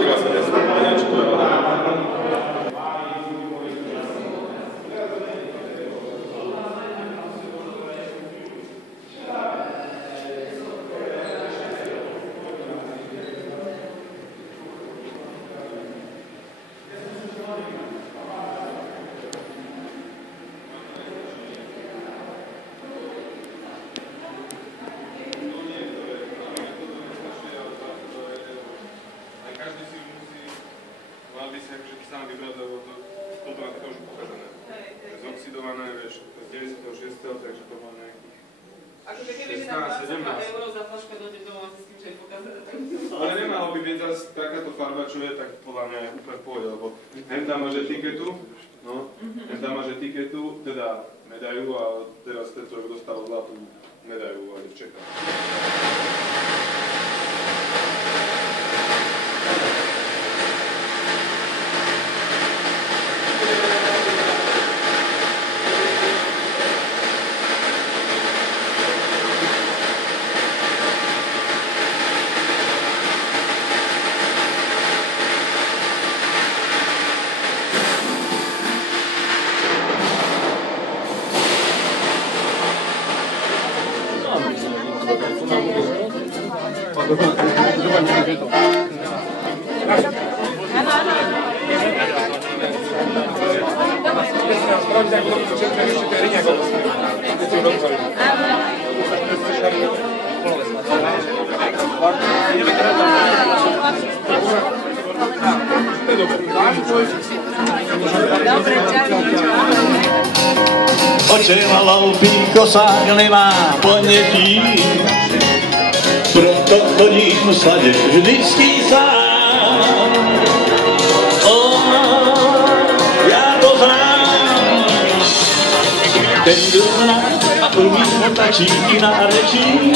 Teba sa nespovedať, čo to je. Sám vybrať, lebo toto máte to už pokazané. Zoxidované, vieš, z 96. takže to má nejakých 16, 17. Za flašku dojde domov asi s tým, že je pokazané. Ale nemalo by byť zase takáto farba, čo je, tak podľa mňa je úplne v pohode, lebo hen tam máš etiketu, no, hen tam máš etiketu, teda medailu a teraz ten človek dostal zlatú medailu a je v Čechách. Očevalou kosák nemá ponětí, proto chodím sladě vždycky sám. Já to znám, ten kdo zná a umí otačí i na reči,